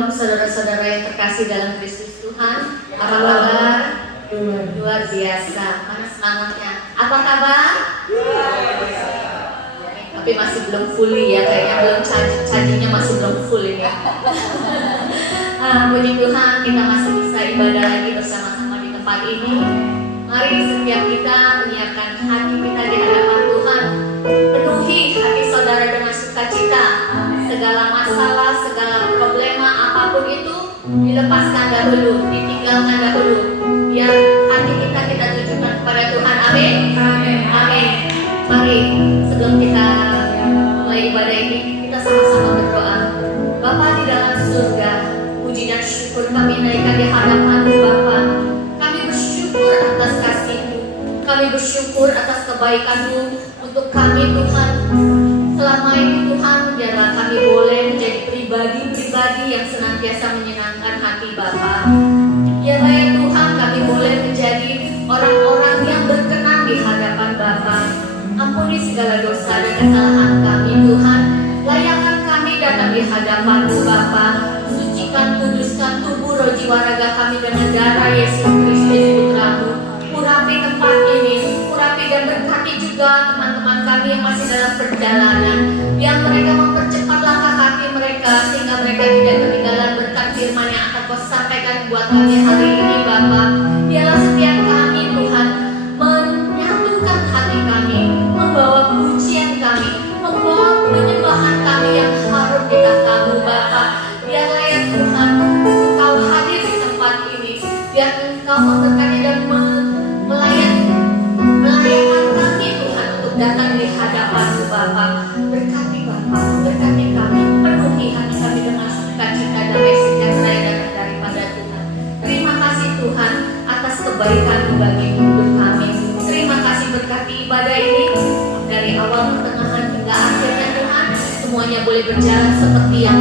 Shalom saudara-saudara yang terkasih dalam Kristus Tuhan. Apa kabar? Luar biasa. Mana semangatnya? Apa kabar? Tapi masih belum fully ya, kayaknya belum chargingnya masih belum full ini. Puji Tuhan, kita masih bisa ibadah lagi bersama-sama di tempat ini. Mari setiap kita menyiapkan hati kita di hadapan Tuhan. Penuhi hati saudara dengan sukacita. Segala masalah, segala problema apapun itu dilepaskan dahulu, ditinggalkan dahulu. Biar hati kita tujukan kepada Tuhan. Amin. Amin. Mari sebelum kita mulai ibadah ini, kita sama-sama berdoa. Bapa di dalam surga, puji dan syukur kami naikkan di hadapan-Mu Bapa. Kami bersyukur atas kasih-Mu, kami bersyukur atas kebaikan-Mu untuk kami Tuhan. Selama ini Tuhan, biarlah kami boleh menjadi pribadi-pribadi yang senantiasa menyenangkan hati Bapa. Biarlah ya Tuhan, kami boleh menjadi orang-orang yang berkenan di hadapan Bapa. Ampuni segala dosa dan kesalahan kami Tuhan. Layakkan kami datang di hadapan-Mu Bapa. Sucikan, kuduskan tubuh, roh, jiwa, raga kami dengan darah Yesus Kristus Putra-Mu. Urapi tempat ini, urapi dan berkati juga teman-teman kami yang masih dalam perjalanan. Yang mereka mempercepat langkah kaki mereka sehingga mereka tidak ketinggalan berkat firman yang akan Kau sampaikan buat kami hari ini Bapa. Biarlah setiap kami Tuhan menyatukan hati kami, membawa pujian kami, membawa penyembahan kami yang harum di kata-Mu Bapa. Biarlah ya Tuhan, Engkau hadir di tempat ini. Biar Engkau memberkati dan melayakan kami Tuhan untuk datang di hadapan-Mu Bapa. Berkati Bapa, berkati kami, penuhi hati kami dengan sukacita damai sejahtera yang datang daripada Tuhan. Terima kasih Tuhan atas kebaikan-Mu bagi hidup kami. Terima kasih berkati ibadah ini dari awal pertengahan hingga akhirnya Tuhan. Semuanya boleh berjalan seperti yang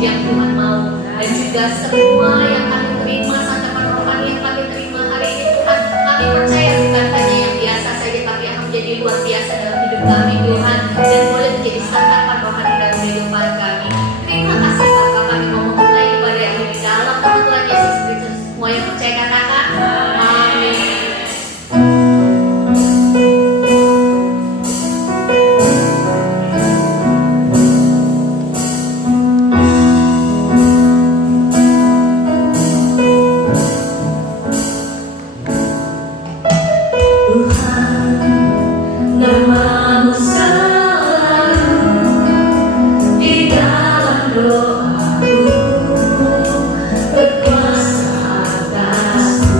Tuhan mau. Dan juga semua yang kami terima, santapan rohani yang kami terima hari ini Tuhan, kami percaya bukan hanya yang biasa saja, tapi akan menjadi luar biasa dalam hidup kami Tuhan, dan boleh menjadi santapan rohani dalam kehidupan kami. Terima kasih Bapa, kami mau memulai ibadah ini di dalam nama Tuhan Yesus Kristus. Semua yang percaya katakan amin. Nama-Mu selalu di dalam doaku, berkuasa atasku.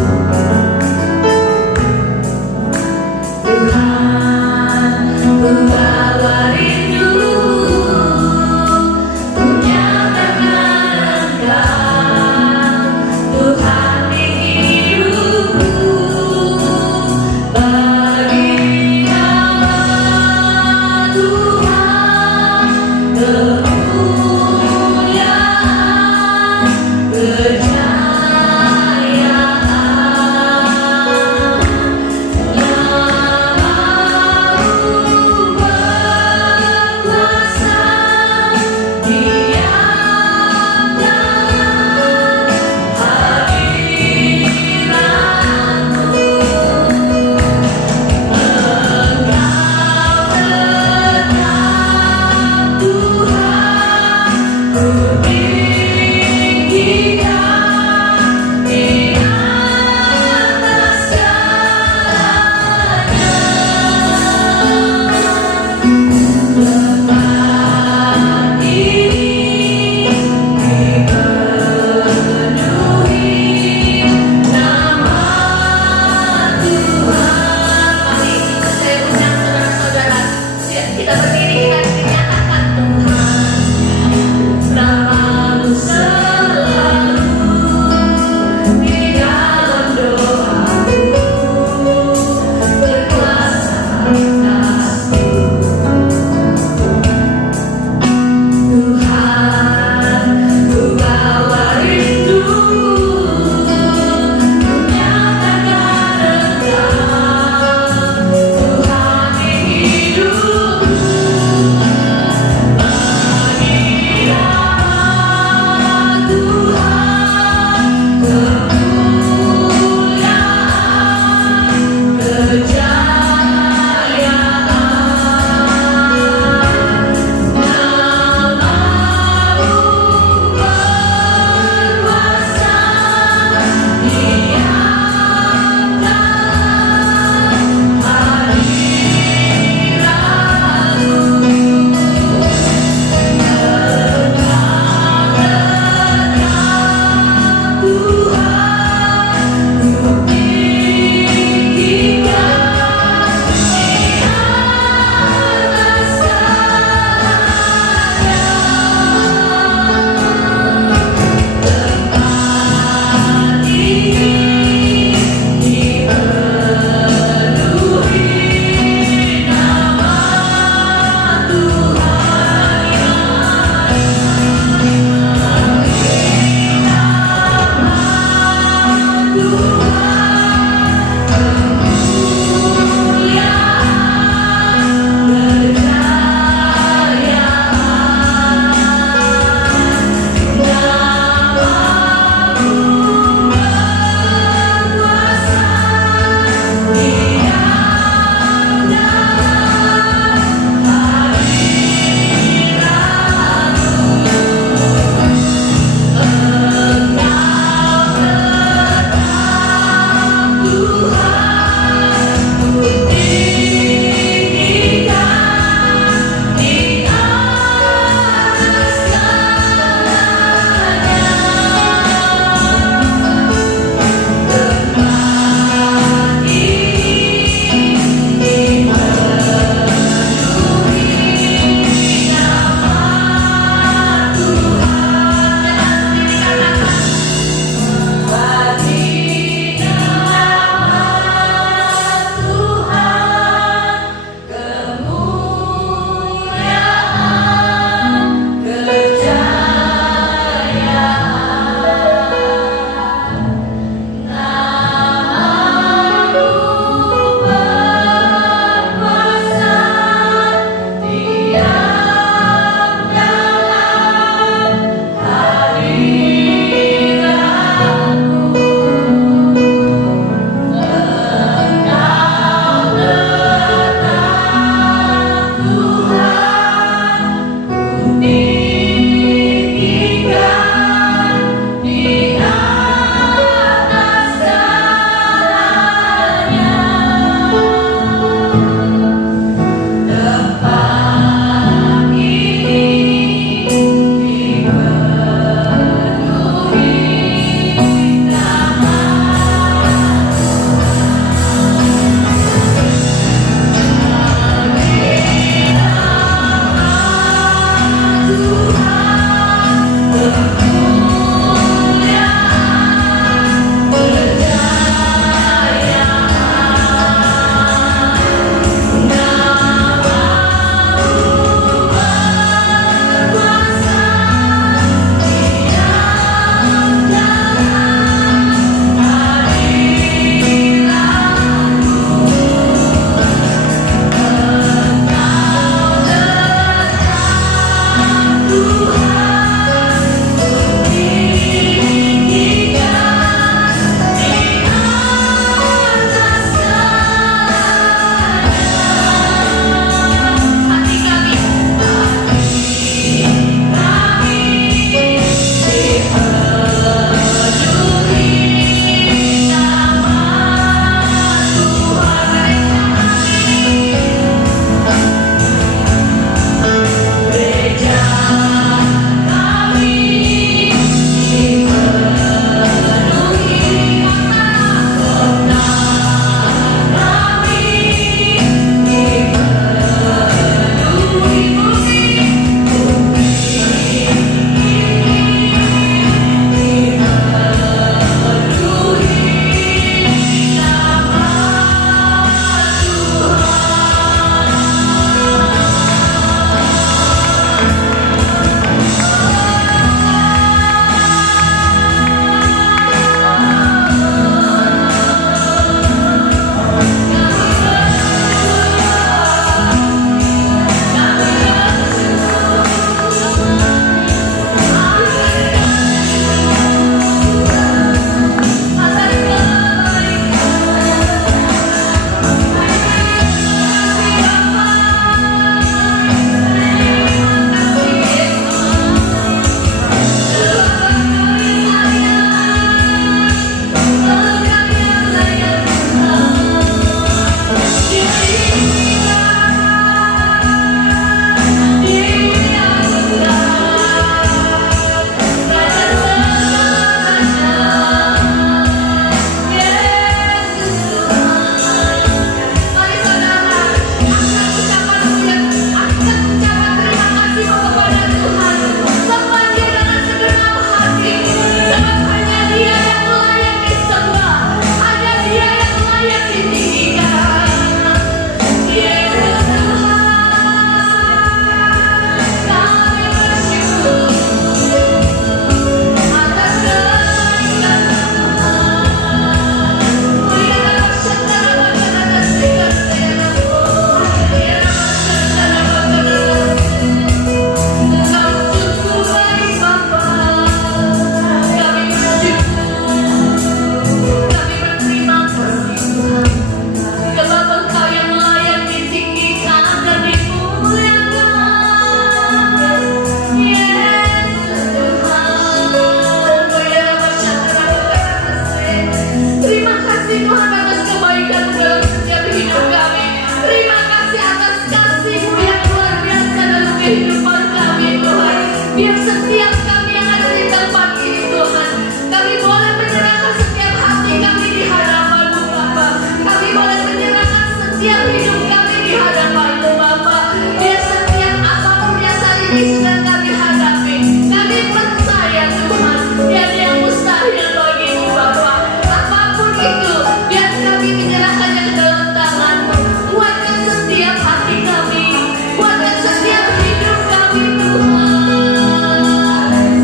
Tuhan atas kebaikan-Mu dalam setiap hidup kami. Terima kasih atas kasih-Mu yang luar biasa dalam kehidupan kami Tuhan. Biar setiap kami yang ada di tempat ini Tuhan, kami boleh menyerahkan setiap hati kami di hadapan-Mu Bapa. Kami boleh menyerahkan setiap hidup kami di hadapan-Mu Bapa. Biar setiap apapun yang saat ini sedang kami hadapi, kami percaya Tuhan, tiada yang mustahil bagi-Mu Bapa. Apapun itu, biar kami menyerahkannya ke dalam tangan-Mu. Kuatkan setiap hati kami, kuatkan setiap hidup kami Tuhan.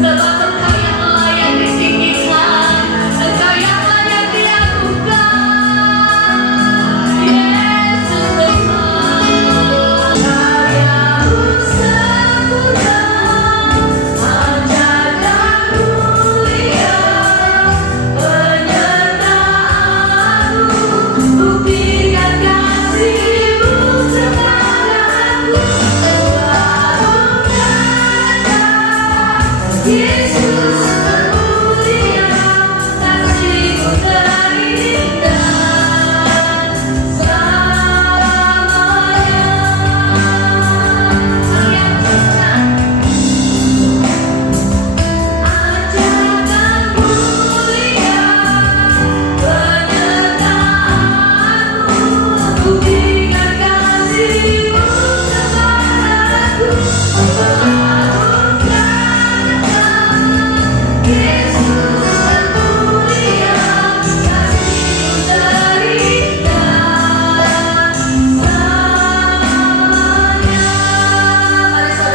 Sebab Engkau yang layak ditinggikan, Engkau yang layak diagungkan. Yesus Tuhan, karya-Mu sempurna, ajaib dan mulia, penyertaan-Mu, buktikan kasih-Mu kepadaku. Yesus termulia, kasih-Mu terindah selamanya. Ajaib dan mulia, penyertaan-Mu, buktikan kasih-Mu kepadaku. Yesus termulia, kasih-Mu terindah selamanya.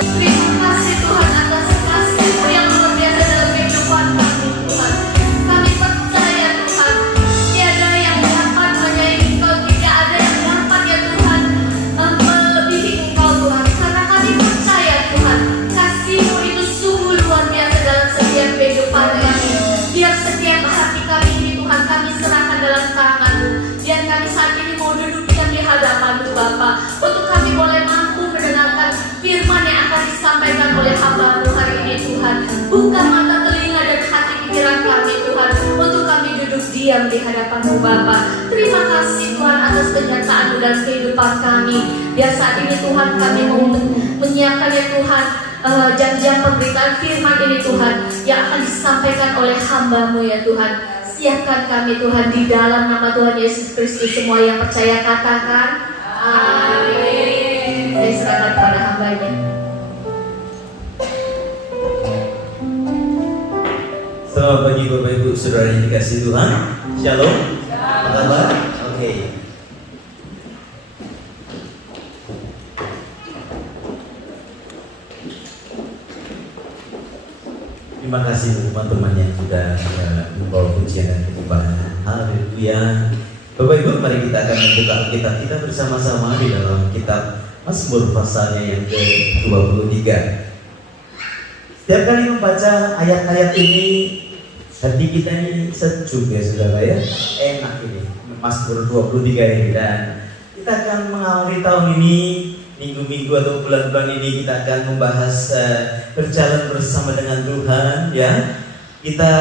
Terima kasih Tuhan atas kasih-Mu yang luar biasa dalam kehidupan kami Tuhan. Kami percaya Tuhan, tiada yang dapat menyaingi Engkau, tidak ada yang dapat ya Tuhan melebihi Engkau Tuhan. Karena kami percaya Tuhan, kasih-Mu itu sungguh luar biasa dalam setiap kehidupan kami. Biar setiap hati kami ini Tuhan kami serahkan dalam tangan-Mu. Biar kami saat ini mau duduk diam di hadapan-Mu Bapa, untuk kami boleh mampu mendengarkan firman yang akan disampaikan oleh hamba-Mu hari ini Tuhan. Buka mata telinga dan hati pikiran kami Tuhan, untuk kami duduk diam di hadapan-Mu Bapa. Terima kasih Tuhan atas penyertaan-Mu dalam kehidupan kami. Biar saat ini Tuhan kami mau menyiapkan ya Tuhan jam-jam pemberitaan firman ini Tuhan, yang akan disampaikan oleh hamba-Mu ya Tuhan. Siapkan kami Tuhan di dalam nama Tuhan Yesus Kristus. Semua yang percaya katakan amin. Saya serahkan kepada hamba-Nya. Selamat pagi Bapak Ibu Saudara yang dikasihi Tuhan. Shalom. Apa kabar? Oke. Terima kasih teman-teman yang sudah membawa pujian dan penyembahan. Haleluya. Bapak Ibu, mari kita akan membuka Alkitab kita bersama-sama di dalam kitab Mazmur pasalnya yang ke-23. Setiap kali membaca ayat-ayat ini, hati kita ini sejuk ya saudara ya. Enak ini Mazmur 23 ini, dan kita akan mengawali tahun ini, minggu-minggu atau bulan-bulan ini kita akan membahas berjalan bersama dengan Tuhan ya. Kita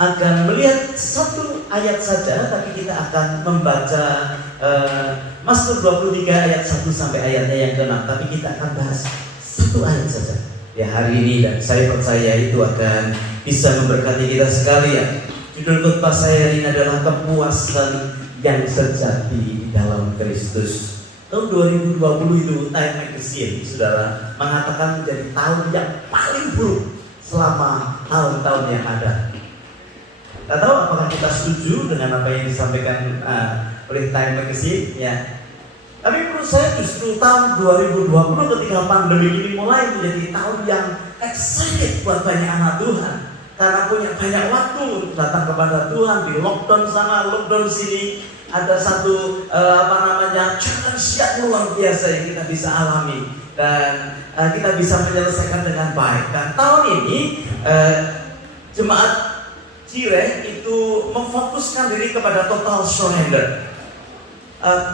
akan melihat satu ayat saja, tapi kita akan membaca Mazmur 23 ayat 1 sampai ayatnya yang ke-6. Tapi kita akan bahas satu ayat saja ya hari ini, dan saya percaya itu akan bisa memberkati kita sekalian. Judul khotbah saya ini adalah kepuasan yang sejati dalam Kristus. Tahun 2020 itu Time Magazine, saudara, mengatakan menjadi tahun yang paling buruk selama tahun-tahun yang ada. Tak tahu apakah kita setuju dengan apa yang disampaikan oleh Time Magazine ya. Tapi menurut saya justru tahun 2020 ketika pandemi ini mulai menjadi tahun yang excited buat banyak anak Tuhan, karena punya banyak waktu datang kepada Tuhan, di lockdown sana, lockdown sini. Ada satu challenge yang luar biasa yang kita bisa alami, dan kita bisa menyelesaikan dengan baik. Dan tahun ini jemaat Jireh itu memfokuskan diri kepada total surrender,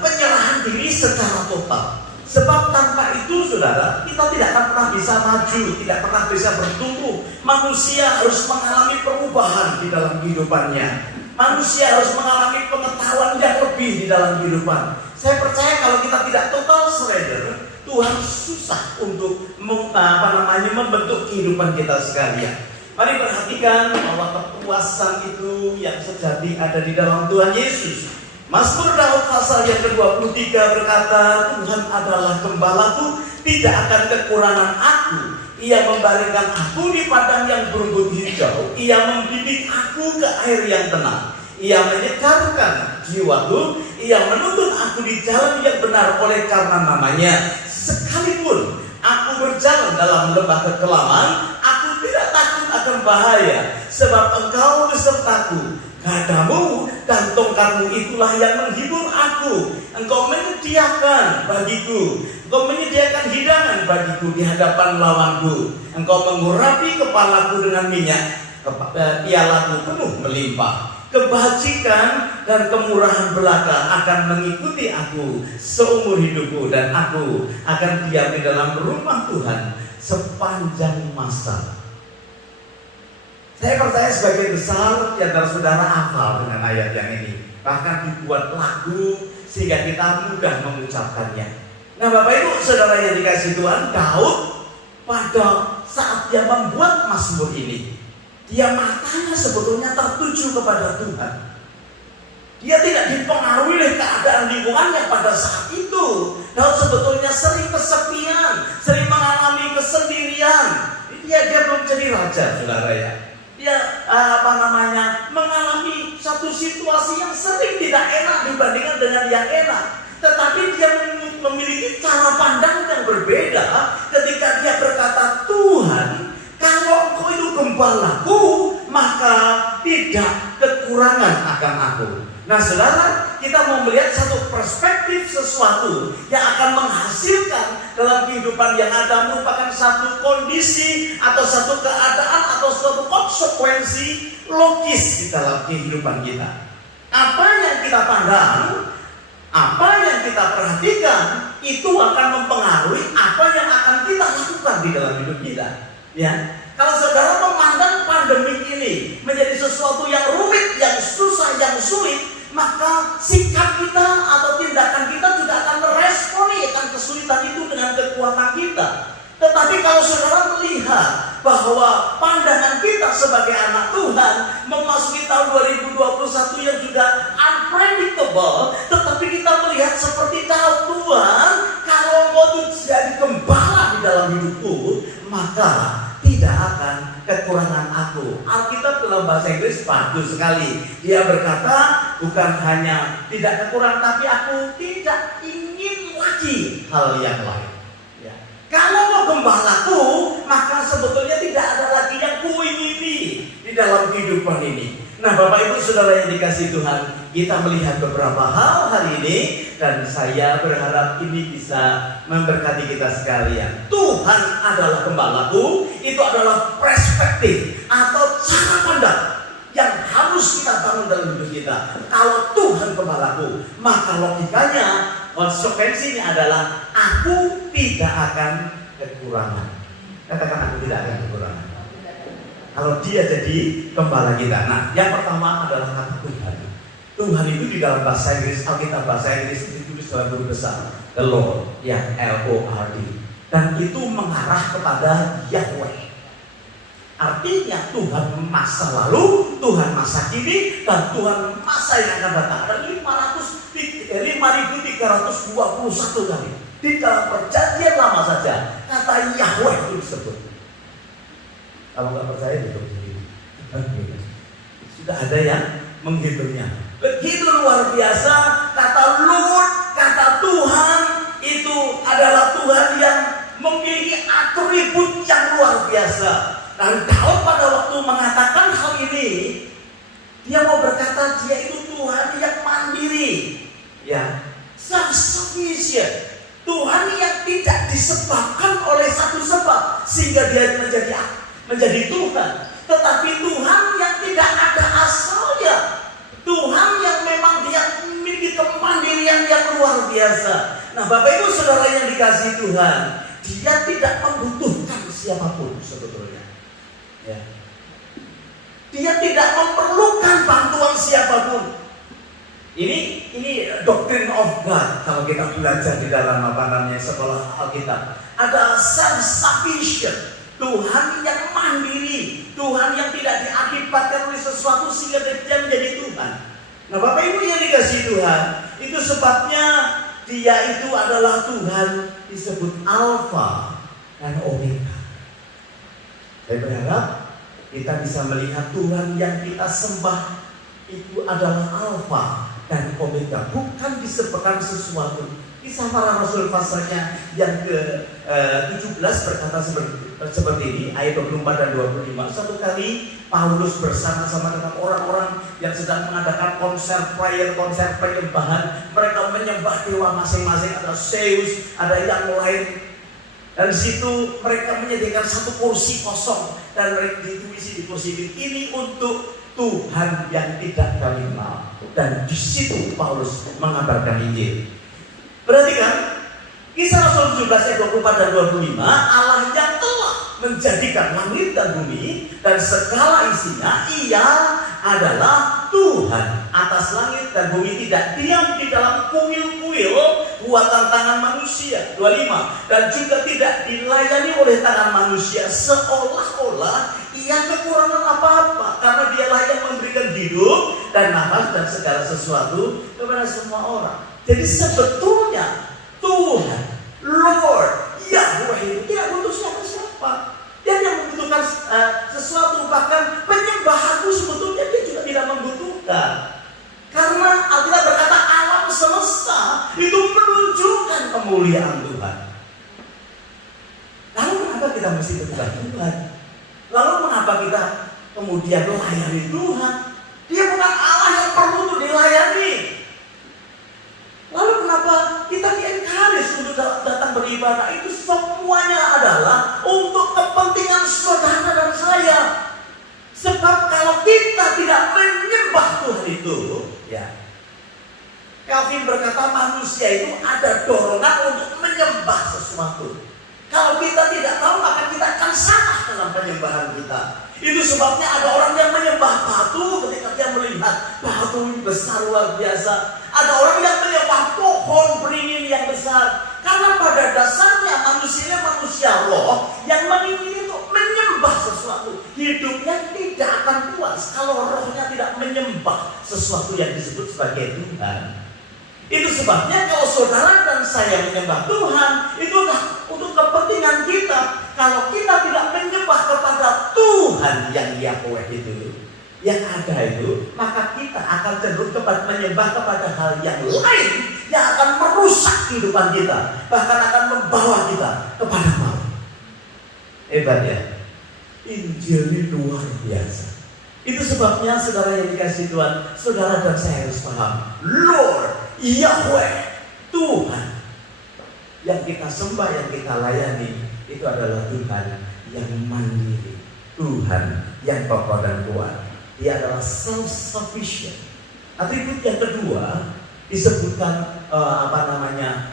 penyerahan diri secara total. Sebab tanpa itu saudara, kita tidak akan pernah bisa maju, tidak pernah bisa bertumbuh. Manusia harus mengalami perubahan di dalam kehidupannya. Manusia harus mengalami pengetahuan pengetahuan yang lebih di dalam kehidupan. Saya percaya kalau kita tidak total surrender, Tuhan susah untuk membentuk kehidupan kita sekalian. Mari perhatikan bahwa kepuasan itu yang sejati ada di dalam Tuhan Yesus. Mazmur Daud pasal yang ke-23 berkata, Tuhan adalah gembalaku, tidak akan kekurangan aku. Ia membaringkan aku di padang yang berumput hijau. Ia membimbing aku ke air yang tenang. Ia menyegarkan jiwaku. Ia menuntun aku di jalan yang benar oleh karena namanya. Sekalipun aku berjalan dalam lembah kekelaman, aku tidak takut akan bahaya, sebab Engkau besertaku. Gadamu dan tongkatmu itulah yang menghibur aku. Engkau menyediakan bagiku, Engkau menyediakan hidangan bagiku di hadapan lawanku. Engkau mengurapi kepalaku dengan minyak, pialaku penuh melimpah. Kebajikan dan kemurahan belaka akan mengikuti aku seumur hidupku, dan aku akan diam di dalam rumah Tuhan sepanjang masa. Saya percaya sebagian besar di antara saudara hafal dengan ayat yang ini. Bahkan dibuat lagu sehingga kita mudah mengucapkannya. Nah, Bapak Ibu saudara yang dikasihi Tuhan, Daud pada saat dia membuat mazmur ini, dia matanya sebetulnya tertuju kepada Tuhan. Dia tidak dipengaruhi oleh keadaan lingkungannya pada saat itu. Daud sebetulnya sering kesepian, sering mengalami kesendirian. Dia belum jadi raja, saudara ya. Dia mengalami satu situasi yang sering tidak enak dibandingkan dengan yang enak. Tetapi dia memiliki cara pandang yang berbeda ketika dia berkata, Tuhan, kalau Engkau itu gembalaku, maka tidak kekurangan akan aku. Nah, saudara, kita mau melihat satu perspektif sesuatu yang akan menghasilkan dalam kehidupan yang ada merupakan satu kondisi atau satu keadaan atau suatu konsekuensi logis di dalam kehidupan kita. Apa yang kita pandang, apa yang kita perhatikan, itu akan mempengaruhi apa yang akan kita lakukan di dalam hidup kita. Ya, kalau saudara memandang pandemi ini menjadi sesuatu yang rumit, yang susah, yang sulit, maka sikap kita atau tindakan kita juga akan meresponi akan kesulitan itu dengan kekuatan kita. Tetapi kalau saudara melihat bahwa pandangan kita sebagai anak Tuhan memasuki tahun 2021 yang juga unpredictable, tetapi kita melihat seperti Daud, Tuhan, kalau Engkau itu jadi gembala di dalam hidupku, maka tidak akan kekurangan aku. Alkitab dalam bahasa Inggris bagus sekali. Dia berkata, bukan hanya tidak kekurangan, tapi aku tidak ingin lagi hal yang lain. Ya. Kalau mau gembalaku, maka sebetulnya tidak ada lagi yang kuingini di dalam kehidupan ini. Nah, Bapak Ibu saudara yang dikasihi Tuhan, kita melihat beberapa hal hari ini, dan saya berharap ini bisa memberkati kita sekalian. Tuhan adalah gembalaku, itu adalah perspektif atau cara pandang yang harus kita bangun dalam hidup kita. Kalau Tuhan gembalaku, maka logikanya, konsekuensinya adalah aku tidak akan kekurangan. Katakan, aku tidak akan kekurangan. Kalau dia jadi gembala kita. Nah, yang pertama adalah kata Tuhan. Tuhan itu di dalam bahasa Inggris, Alkitab bahasa Inggris itu ditulis dalam huruf besar, the Lord, ya, L-O-R-D. Dan itu mengarah kepada Yahweh. Artinya Tuhan masa lalu, Tuhan masa kini, dan Tuhan masa yang akan datang. Ada 5.321 kali di dalam perjanjian lama saja kata Yahweh itu disebut. Kalau nggak percaya itu sendiri. Sudah ada yang menghitungnya. Begitu luar biasa kata Lord, kata Tuhan itu adalah Tuhan yang memiliki atribut yang luar biasa. Dan Daud pada waktu mengatakan hal ini, dia mau berkata dia itu Tuhan yang mandiri, ya, self-sufficient. Tuhan yang tidak disebabkan oleh satu sebab sehingga dia menjadi Tuhan, tetapi Tuhan yang tidak ada asalnya, Tuhan yang memang dia memiliki kemandirian yang luar biasa. Nah, Bapak Ibu saudara yang dikasihi Tuhan, dia tidak membutuhkan siapapun sebetulnya. Ya. Dia tidak memerlukan bantuan siapapun. Ini doctrine of God kalau kita belajar di dalam sekolah Alkitab. Ada self-sufficient, Tuhan yang mandiri, Tuhan yang tidak diakibatkan oleh sesuatu sehingga dia menjadi Tuhan. Nah, Bapak Ibu yang dikasihi Tuhan, itu sebabnya Dia itu adalah Tuhan disebut Alfa dan Omega. Saya berharap kita bisa melihat Tuhan yang kita sembah itu adalah Alfa dan Omega, bukan disebutkan sesuatu. Kisah Para Rasul pasalnya yang ke-17 berkata seperti ini, ayat 24 dan 25. Suatu kali Paulus bersama-sama dengan orang-orang yang sedang mengadakan konser prayer, konser penyembahan. Mereka menyembah dewa masing-masing, ada Zeus, ada yang lain. Dan di situ mereka menyediakan satu kursi kosong dan mereka ditulis di kursi ini untuk Tuhan yang tidak kami kenal. Dan di situ Paulus mengabarkan Injil. Perhatikan Kisah Rasul 17 ayat 24 dan 25. Allah yang telah menjadikan langit dan bumi dan segala isinya, Ia adalah Tuhan atas langit dan bumi, tidak diam di dalam kuil-kuil buatan tangan manusia. 25. Dan juga tidak dilayani oleh tangan manusia, seolah-olah Ia kekurangan apa-apa, karena Dialah yang memberikan hidup dan nafas dan segala sesuatu kepada semua orang. Jadi sebetulnya Tuhan, Lord, Yahweh itu tidak butuh siapa-siapa. Dia yang membutuhkan sesuatu, bahkan penyembahanku sebetulnya Dia juga tidak membutuhkan. Karena Alkitab berkata alam semesta itu menunjukkan kemuliaan Tuhan. Lalu mengapa kita mesti menyembah Tuhan? Lalu mengapa kita kemudian melayani Tuhan? Dia bukan Allah yang perlu untuk dilayani. Lalu kenapa kita di-encourage untuk datang beribadah? Itu semuanya adalah untuk kepentingan saudara dan saya. Sebab kalau kita tidak menyembah Tuhan itu, ya, Calvin berkata manusia itu ada dorongan untuk menyembah sesuatu. Kalau kita tidak tahu, maka kita akan salah dalam penyembahan kita. Itu sebabnya ada orang yang menyembah batu ketika dia melihat batu ini besar luar biasa. Ada orang yang menyembah pohon beringin yang besar. Karena pada dasarnya manusia roh yang mengingini untuk menyembah sesuatu. Hidupnya tidak akan puas kalau rohnya tidak menyembah sesuatu yang disebut sebagai Tuhan. Itu sebabnya kalau saudara dan saya menyembah Tuhan, itu untuk kepentingan kita. Kalau kita tidak menyembah kepada Tuhan yang Yahweh itu, yang ada itu, maka kita akan cenderung menyembah kepada hal yang lain yang akan merusak kehidupan kita, bahkan akan membawa kita kepada maut. Hebat ya, Injil ini luar biasa. Itu sebabnya saudara yang dikasih Tuhan, saudara dan saya harus paham, Lord Yahweh, Tuhan yang kita sembah, yang kita layani, itu adalah Tuhan yang mandiri, Tuhan yang kokoh dan kuat. Dia adalah self-sufficient. Atribut yang kedua disebutkan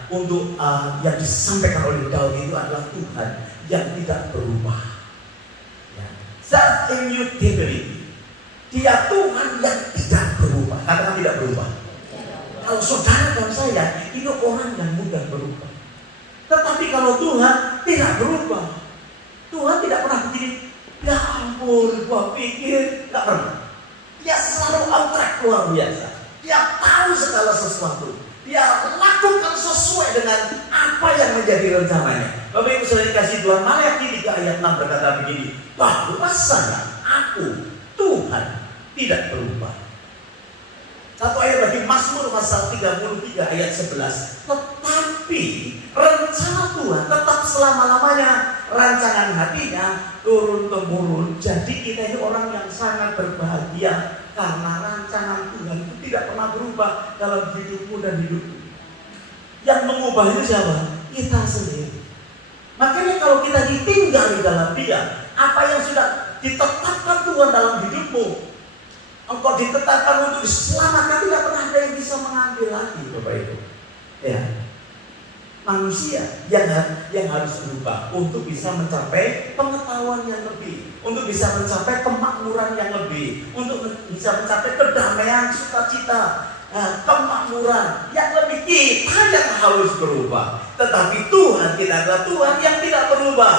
untuk yang disampaikan oleh Daud itu adalah Tuhan yang tidak berubah. Ya. Self-immutability. Dia Tuhan yang tidak berubah. Katakan tidak berubah. Kalau saudara dan saya itu orang yang mudah berubah. Tetapi kalau Tuhan tidak berubah, Tuhan tidak pernah begini. Ya ampun, gua pikir tidak pernah. Dia selalu on track luar biasa. Dia tahu segala sesuatu. Dia lakukan sesuai dengan apa yang menjadi rencananya. Bapak Ibu sudah dikasih Tuhan, Maleakhi 3 ayat 6 berkata begini, bahwasanya aku Tuhan tidak berubah. Satu ayat lagi, Mazmur pasal 33 ayat 11. Tetapi rencana Tuhan tetap selama-lamanya, rancangan hatinya turun-temurun. Jadi kita ini orang yang sangat berbahagia karena rancangan Tuhan itu tidak pernah berubah dalam hidupmu dan hidupku. Yang mengubah itu siapa? Kita sendiri. Makanya kalau kita ditinggal di dalam Dia, apa yang sudah ditetapkan Tuhan dalam hidupmu, engkau ditetapkan untuk diselamatkan, tidak pernah ada yang bisa mengambil lagi, Bapak Ibu. Ya, manusia yang harus berubah untuk bisa mencapai pengetahuan yang lebih, untuk bisa mencapai kemakmuran yang lebih, untuk bisa mencapai kedamaian, sukacita, kemakmuran yang lebih kita yang harus berubah. Tetapi Tuhan kita adalah Tuhan yang tidak berubah.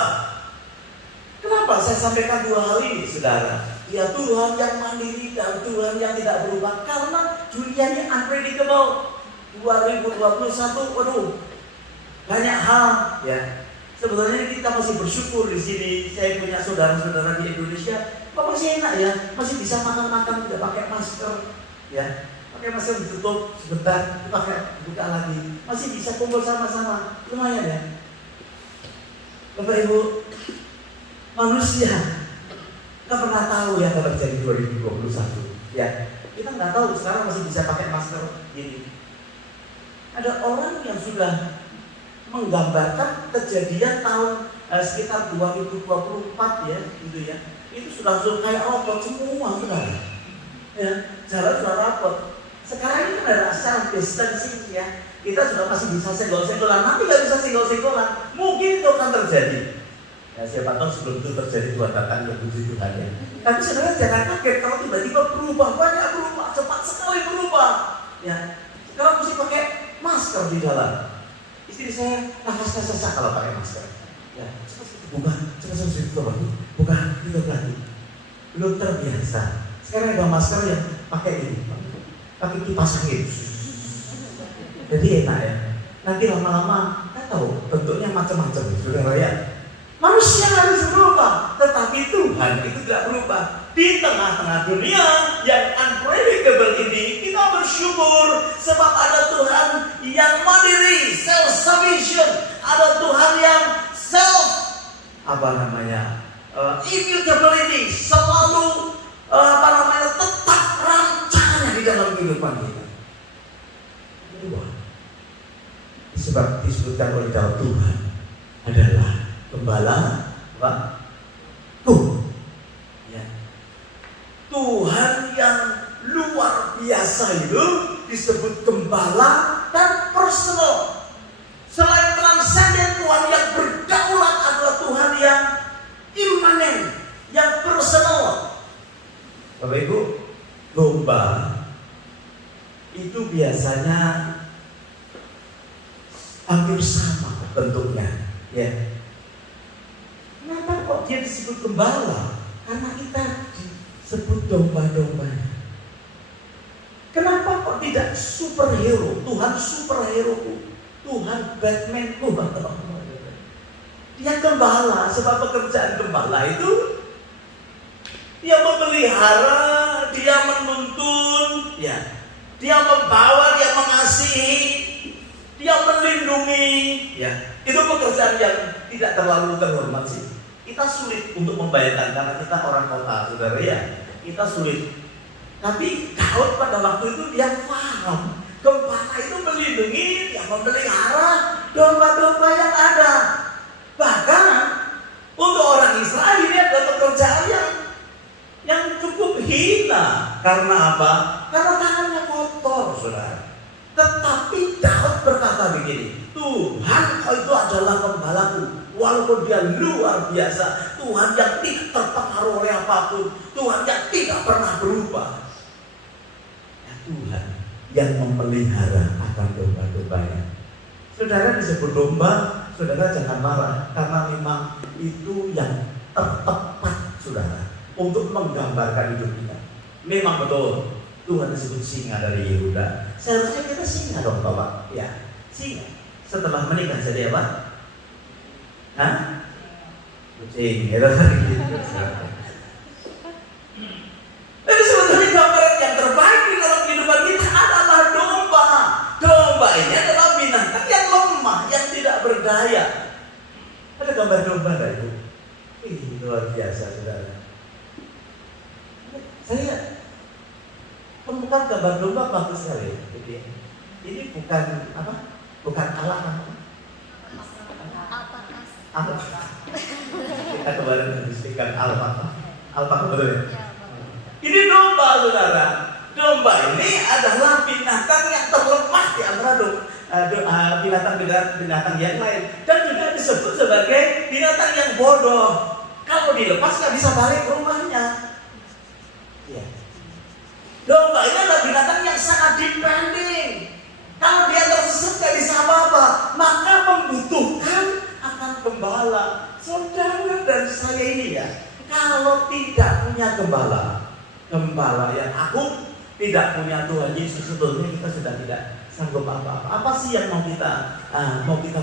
Kenapa saya sampaikan dua hal ini, saudara? Ya, Tuhan yang mandiri dan Tuhan yang tidak berubah. Karena dunia ini unpredictable. 2021, waduh, banyak hal ya. Sebetulnya kita masih bersyukur di sini. Saya punya saudara-saudara di Indonesia, kok masih enak ya, masih bisa makan-makan tidak pakai masker, ya, pakai masker ditutup sebentar, dipakai buka lagi, masih bisa kumpul sama-sama, lumayan ya. Bapak Ibu, manusia nggak pernah tahu yang akan terjadi 2021, ya. Kita nggak tahu sekarang masih bisa pakai masker ini. Ada orang yang sudah menggambarkan kejadian tahun sekitar 2024 ya, gitu ya. Itu sudah kayak robot semua, saudara. Ya, jalan sudah robot. Sekarang ini ada self distancing ya. Kita sudah masih bisa senggol-senggolan, nanti nggak bisa senggol-senggolan. Mungkin itu akan terjadi. Ya, siapa tahu sebelum itu terjadi Tuhan akan puji Tuhan ya. Tapi sebenarnya jangan kaget kalau tiba-tiba berubah, banyak berubah, cepat sekali berubah. Ya, sekarang mesti pakai masker di dalam. Istri saya nafasnya sesak kalau pakai masker. Ya, cepat buka itu lagi. Belum terbiasa. Sekarang ada masker yang pakai ini, pakai kipas angin. Jadi enak ya. Nanti lama-lama, nggak tahu bentuknya macam-macam, saudara ya. Manusia harus berubah, tetapi Tuhan itu tidak berubah. Di tengah-tengah dunia yang unpredictable ini, kita bersyukur sebab ada Tuhan yang mandiri, self-sufficient, ada Tuhan yang immutability, selalu tetap rancangannya di dalam kehidupan kita. Kedua, sebab disebutkan oleh dalam Tuhan adalah Gembala, ya. Tuhan yang luar biasa itu disebut Gembala dan personal. Selain transenden, Tuhan yang berdaulat adalah Tuhan yang imanen, yang personal. Bapak Ibu, domba itu biasanya hampir sama bentuknya, ya. Kenapa kok dia disebut gembala? Karena kita disebut domba-domba. Kenapa kok tidak superhero? Tuhan superhero, Tuhan Batman, dia gembala. Sebab pekerjaan gembala itu dia memelihara, dia menuntun, ya, dia membawa, dia mengasihi, dia melindungi, ya. Itu pekerjaan yang tidak terlalu terhormat sih. Kita sulit untuk membayangkan karena kita orang kota, saudara ya. Kita sulit. Tapi Daud pada waktu itu dia paham. Gembala itu melindungi, dia memelihara domba-domba yang ada. Bahkan untuk orang Israel ini adalah pekerjaan yang cukup hina. Karena apa? Karena tangannya kotor, saudara. Tetapi Daud berkata begini, Tuhan kau itu adalah gembalaku. Walaupun dia luar biasa, Tuhan yang tidak terpengaruh oleh apapun, Tuhan yang tidak pernah berubah. Ya, Tuhan yang memelihara akan domba-dombanya. Saudara disebut domba, saudara jangan marah, karena memang itu yang tepat, saudara, untuk menggambarkan hidup kita. Memang betul, Tuhan disebut singa dari Yehuda. Seharusnya kita singa dong, Bapak. Ya, singa. Setelah menikah jadi apa? Hah? Kucing. Tapi sebetulnya gambaran yang terbaik di dalam kehidupan kita adalah domba. Domba ini adalah binatang yang lemah, yang tidak berdaya. Ada gambar domba enggak itu? Luar biasa, saudara. Saya temukan gambar domba bagus sekali. Ini bukan apa? Bukan alat apa? Alpaka. Kita kemarin mendiskusikan alpaka. Alpaka betul ya? Ini domba, saudara. Domba ini adalah binatang yang terlemah di antara binatang yang lain, dan juga disebut sebagai binatang yang bodoh. Kalau dilepas nggak bisa balik ke rumahnya. Ya. Domba ini adalah binatang yang sangat depending. Kalau dia tersesat gak bisa apa-apa, maka membutuhkan akan gembala. Saudara dan saya ini ya, kalau tidak punya gembala yang agung, tidak punya Tuhan Yesus, sebetulnya kita sudah tidak sanggup apa-apa. Apa sih yang mau kita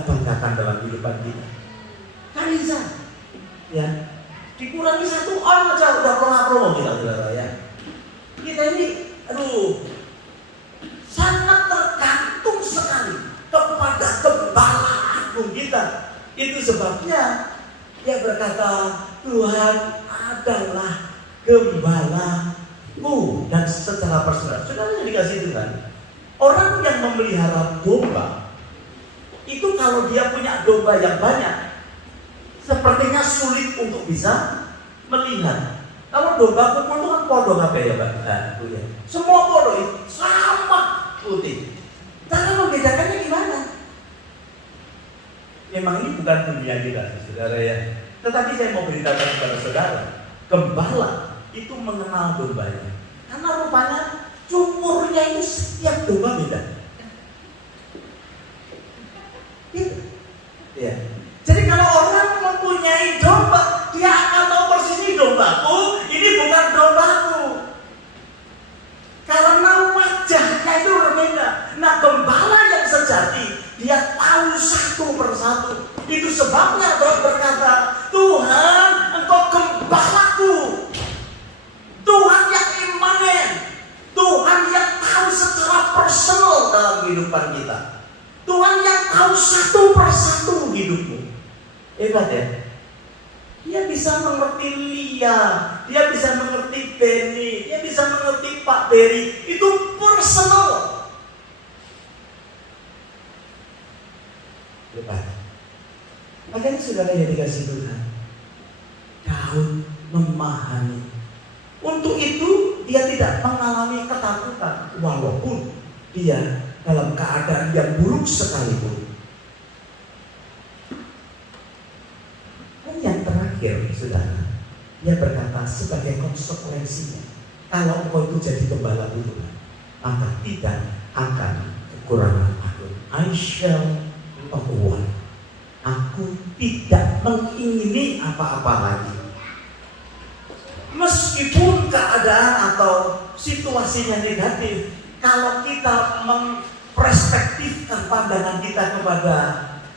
banggakan dalam kehidupan kita? Kan bisa, ya. Dikurangi satu orang aja udah promo kita, saudara ya. Kita ini, sangat tergantung sekali kepada gembala agung kita. Itu sebabnya dia berkata, Tuhan adalah gembalaku. Dan secara personal, saudara yang dikasih Tuhan, orang yang memelihara domba itu kalau dia punya domba yang banyak, sepertinya sulit untuk bisa melihat. Kalau domba kumpul itu kan podo kabeh ya, Pak. Ya. Semua podo itu sama putih. Cara membedakannya gimana? Memang ini bukan dunia kita, saudara ya. Tetapi saya mau beritakan kepada saudara, gembala itu mengenal dombanya. Karena rupanya cukurnya itu setiap domba beda. Gitu. Ya. Jadi kalau orang mempunyai domba, dia akan tahu persis ini dombaku, ini bukan dombaku. Karena wajahnya itu berbeda. Nah, gembala yang sejati, dia tahu satu persatu. Itu sebabnya Tuhan berkata, Tuhan, Engkau gembalaku. Tuhan yang imanen, Tuhan yang tahu secara personal dalam kehidupan kita. Tuhan yang tahu satu persatu hidupmu. Hebat ya. Dia bisa mengerti Lia, dia bisa mengerti Benny, dia bisa mengerti Pak Berry. Itu personal. Hebat. Makanya saudara yang dikasih Tuhan, Daud memahami. Untuk itu dia tidak mengalami ketakutan, walaupun dia dalam keadaan yang buruk sekalipun. Dan yang terakhir, saudara, dia berkata sebagai konsekuensinya, kalau engkau itu jadi gembala Tuhan, maka tidak akan kekurangan aku. I shall not want. Aku tidak mengingini apa-apa lagi. Meskipun keadaan atau situasinya negatif, kalau kita memperspektifkan pandangan kita kepada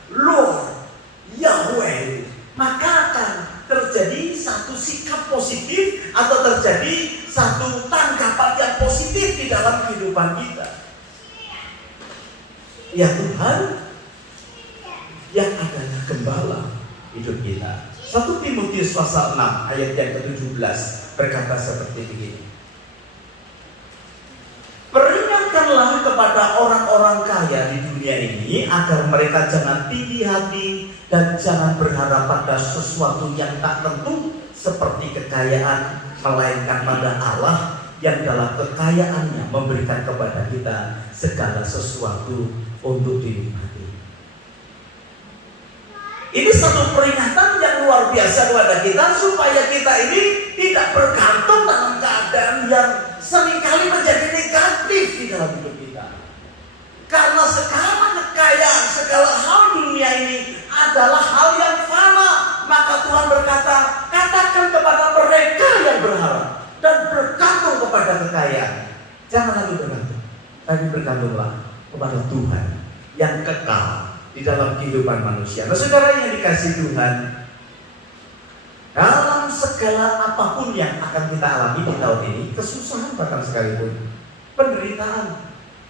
Lord Yahweh, maka akan terjadi satu sikap positif atau terjadi satu tanggapan yang positif di dalam kehidupan kita. Ya Tuhan yang adalah gembala hidup kita. 1 Timotius pasal 6 ayat yang ke-17 berkata seperti begini. Peringatkanlah kepada orang-orang kaya di dunia ini agar mereka jangan tinggi hati dan jangan berharap pada sesuatu yang tak tentu seperti kekayaan, melainkan pada Allah yang dalam kekayaannya memberikan kepada kita segala sesuatu untuk dinikmati. Ini satu peringatan yang luar biasa kepada kita supaya kita ini tidak bergantung dalam keadaan yang seringkali menjadi negatif di dalam hidup kita. Karena segala kekayaan, segala hal dunia ini adalah hal yang fana. Maka Tuhan berkata, katakan kepada mereka yang berharap dan bergantung kepada kekayaan, jangan lagi bergantung, tapi bergantunglah kepada Tuhan yang kekal di dalam kehidupan manusia. Nah, saudara yang dikasih Tuhan, dalam segala apapun yang akan kita alami di tahun ini, kesusahan bahkan sekalipun, penderitaan,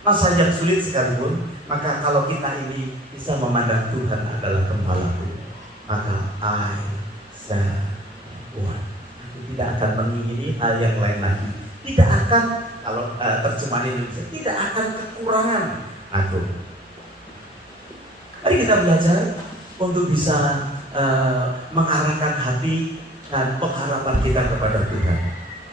masa yang sulit sekalipun, maka kalau kita ini bisa memandang Tuhan adalah gembalaku, maka I shall want. Aku tidak akan mengingini hal yang lain lagi. Tidak akan, kalau terjemahan Indonesia, tidak akan kekurangan aku. Mari kita belajar untuk bisa mengarahkan hati dan pengharapan kita kepada Tuhan.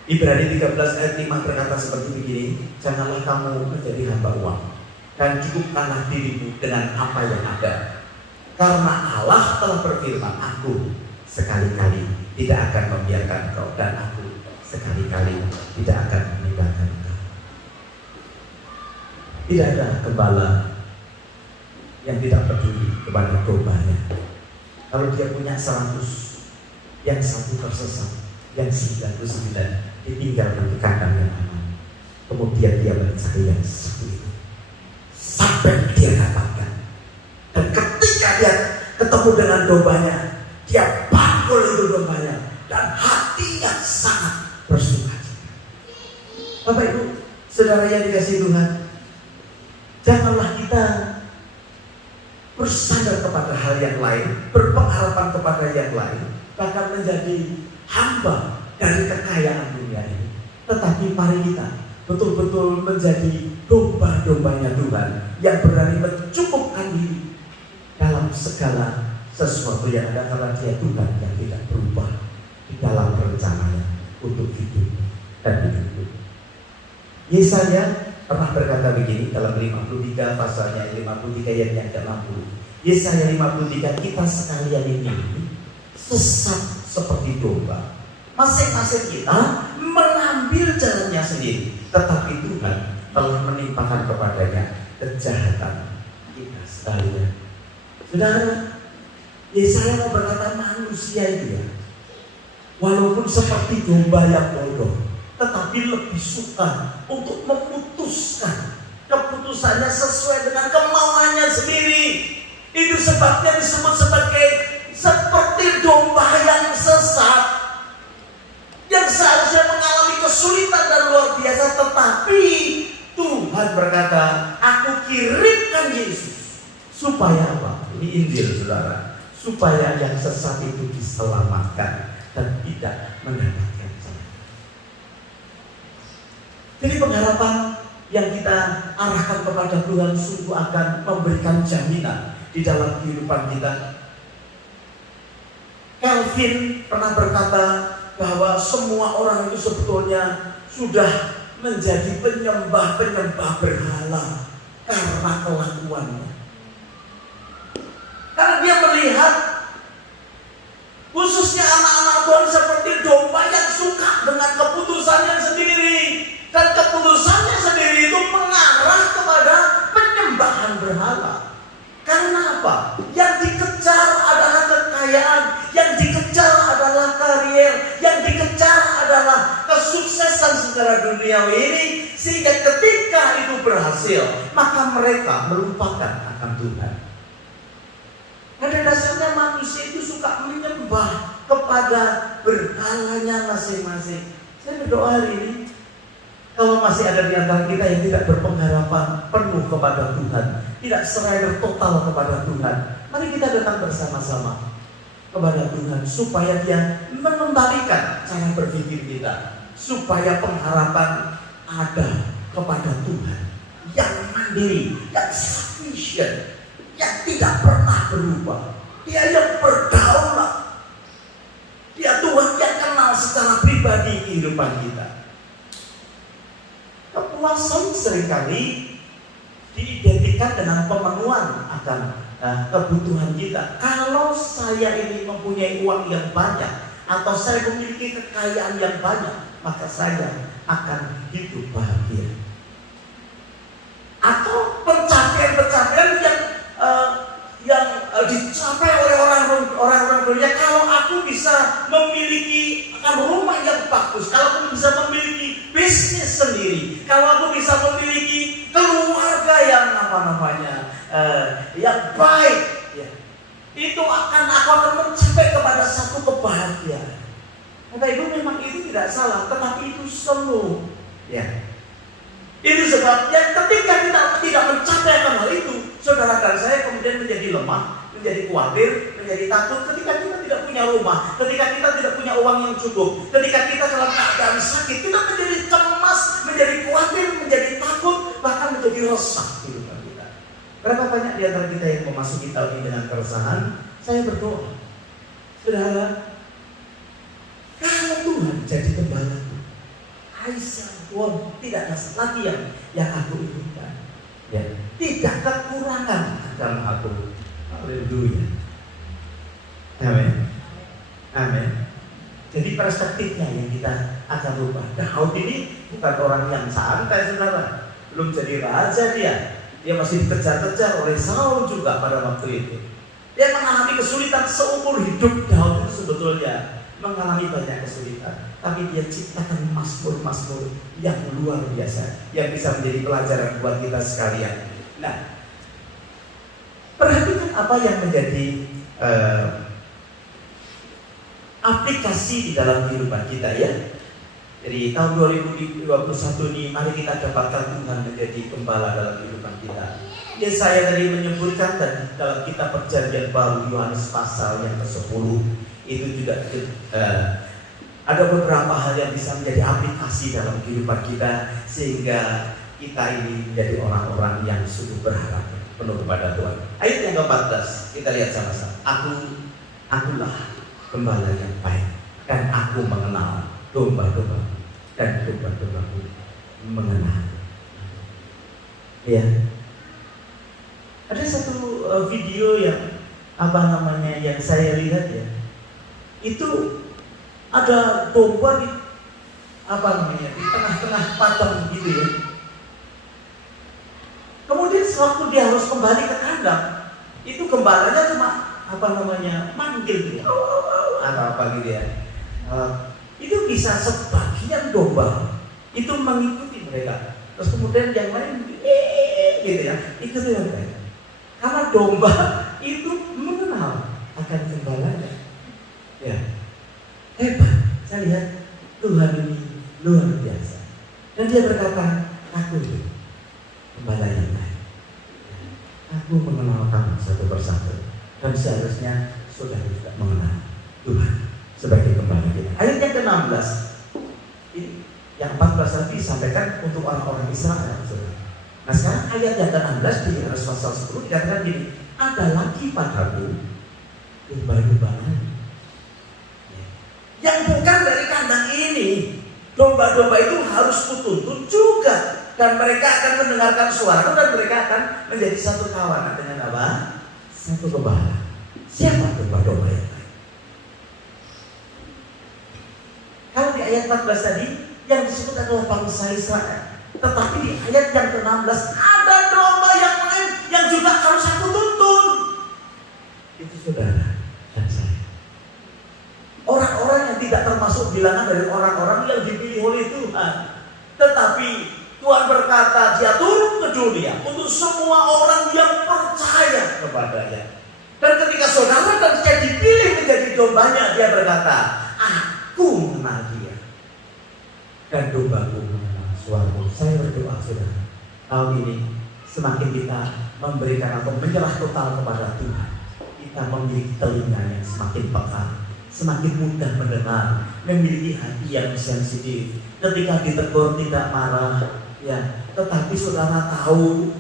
Ibrani 13 ayat 5 berkata seperti begini, janganlah kamu menjadi hamba uang dan cukupkanlah dirimu dengan apa yang ada. Karena Allah telah berfirman, aku sekali-kali tidak akan membiarkan kau dan aku sekali-kali tidak akan meninggalkan kau. Tidak ada gembala yang tidak peduli kepada dombanya. Kalau dia punya 100, yang satu tersesat, yang 99 ditinggalkan di kandang yang aman. Kemudian dia mencari yang satu itu sampai dia dapatkan. Dan ketika dia ketemu dengan dombanya, dia panggul itu dombanya dan hatinya sangat bersukacita. Bapak Ibu, saudara yang dikasihi Tuhan, janganlah kita bersandar kepada hal yang lain, berpengharapan kepada yang lain, bahkan menjadi hamba dari kekayaan dunia ini. Tetapi mari kita betul-betul menjadi domba-dombanya Tuhan yang berani mencukupkan diri dalam segala sesuatu yang ada, karena Dia Tuhan yang tidak berubah di dalam rencananya untuk hidup dan hidup. Yesaya pernah berkata begini dalam 53 pasalnya 53 ayat yang ke-60. Yesaya 53, kita sekalian ini sesat seperti domba. Masing-masing kita mengambil jalannya sendiri, tetapi Tuhan telah menimpakan kepadanya kejahatan kita sekalian. Saudara, Yesaya mau berkata manusia itu ya, walaupun seperti domba yang bodoh, tetapi lebih suka untuk memutuskan keputusannya sesuai dengan kemauannya sendiri. Itu sebabnya disebut sebagai seperti domba yang sesat, yang seharusnya mengalami kesulitan dan luar biasa, tetapi Tuhan berkata, aku kirimkan Yesus supaya apa? Ini Injil, saudara, supaya yang sesat itu diselamatkan dan tidak mendapatkan salah. Jadi pengharapan yang kita arahkan kepada Tuhan sungguh akan memberikan jaminan di dalam kehidupan kita. Calvin pernah berkata bahwa semua orang itu sebetulnya sudah menjadi penyembah-penyembah berhala karena kelakuannya. Karena dia melihat khususnya anak-anak Tuhan seperti domba yang suka dengan keputusannya sendiri, dan keputusannya sendiri itu mengarah kepada penyembahan berhala. Karena apa? Yang dikejar adalah kekayaan, yang dikejar adalah karier, yang dikejar adalah kesuksesan secara duniawi ini, sehingga ketika itu berhasil, maka mereka melupakan akan Tuhan. Pada dasarnya manusia itu suka menyembah kepada berhalanya masing-masing. Saya berdoa hari ini, kalau masih ada di antara kita yang tidak berpengharapan penuh kepada Tuhan, tidak surrender total kepada Tuhan, mari kita datang bersama-sama kepada Tuhan supaya Dia mengembalikan cara berpikir kita, supaya pengharapan ada kepada Tuhan yang mandiri, yang sufficient, yang tidak pernah berubah. Dia yang berdaulat. Dia Tuhan yang kenal secara pribadi kehidupan kita. Kepuasan seringkali diidentikan dengan pemenuhan akan kebutuhan kita. Kalau saya ini mempunyai uang yang banyak, atau saya memiliki kekayaan yang banyak, maka saya akan hidup bahagia. Atau pencapaian-pencapaian yang dicapai oleh orang-orang dunia. Kalau aku bisa memiliki rumah yang bagus, kalau aku bisa memiliki bisnis sendiri, kalau aku bisa memiliki keluarga yang yang baik, ya, itu aku akan mencapai kepada satu kebahagiaan. Bapak Ibu, memang itu tidak salah, tetapi itu semu, ya. Itu sebabnya ketika kita tidak mencapai hal itu, saudara dan saya kemudian menjadi lemah, menjadi khawatir, menjadi takut. Ketika kita tidak punya rumah, ketika kita tidak punya uang yang cukup, ketika kita dalam keadaan sakit, kita menjadi cemas, menjadi khawatir, menjadi takut, bahkan menjadi resah kehidupan kita. Berapa banyak di antara kita yang memasuki tahun ini dengan keresahan? Saya berdoa, saudara, kalau Tuhan jadi gembala, tidak ada lagi yang aku inginkan, ya, tidak kekurangan dalam aku. Haleluya. Amin. Amin. Jadi perspektifnya yang kita akan rubah. Daud ini bukan orang yang santai, saudara. belum jadi raja dia masih dikejar-kejar oleh Saul juga pada waktu itu. Dia mengalami kesulitan seumur hidup. Daud itu sebetulnya mengalami banyak kesulitan, tapi dia ciptakan mazmur-mazmur yang luar biasa yang bisa menjadi pelajaran buat kita sekalian. Nah, perhatikan apa yang menjadi aplikasi di dalam kehidupan kita ya. Jadi tahun 2021 ini mari kita dapatkan Tuhan menjadi gembala dalam kehidupan kita. Yesaya tadi menyebutkan dan dalam kitab Perjanjian Baru Yohanes pasal yang ke-10 itu juga ada beberapa hal yang bisa menjadi aplikasi dalam kehidupan kita sehingga kita ini menjadi orang-orang yang sungguh berharap penuh kepada Tuhan. Ayat yang ke-14 kita lihat sama-sama. Akulah gembala yang baik dan aku mengenal domba-domba dan domba-dombaku mengenal. Ya. Ada satu video yang yang saya lihat ya. Itu ada domba di di tengah-tengah padang gitu ya. Kemudian sewaktu dia harus kembali ke kandang, itu gembalanya cuma manggil gitu, atau apa gitu ya. Itu bisa sebagian domba itu mengikuti mereka, terus kemudian yang lain gitu ya, ikuti mereka. Karena domba itu mengenal akan gembalanya. Ya, hebat. Saya lihat Tuhan ini luar biasa. Dan dia berkata, aku itu gembala yang baik. Aku mengenal kamu satu persatu. Dan seharusnya saudara juga mengenal Tuhan sebagai gembala kita. Ayat yang ke-16, yang 14 tadi disampaikan untuk orang-orang Israel. Saudara. Nah sekarang ayat yang ke-16 di Yohanes pasal 10 dikatakan gini, ada lagi padaku domba-domba lain yang bukan dari kandang ini. Domba-domba itu harus kutuntun juga, dan mereka akan mendengarkan suaraku dan mereka akan menjadi satu kawanan dengan apa? Satu gembala. Siapa domba-domba yang lain? Kalau di ayat 14 tadi yang disebut adalah bangsa Israel. Tetapi di ayat yang ke-16 ada domba yang lain yang juga harus aku tuntun. Itu saudara dan saya. Orang-orang yang tidak termasuk bilangan dari orang-orang yang dipilih oleh Tuhan. Tetapi Tuhan berkata dia turun ke dunia untuk semua orang yang percaya kepadanya. Dan ketika saudara dan saya dipilih menjadi dombanya, dia berkata, aku mengenal dia dan dombaku mengenal suaraku. Saya berdoa saudara, tahun ini semakin kita memberikan atau menyerah total kepada Tuhan, kita memiliki telinga yang semakin peka, semakin mudah mendengar, memiliki hati yang sensitif. Ketika ditegur tidak marah, ya, tetapi saudara tahu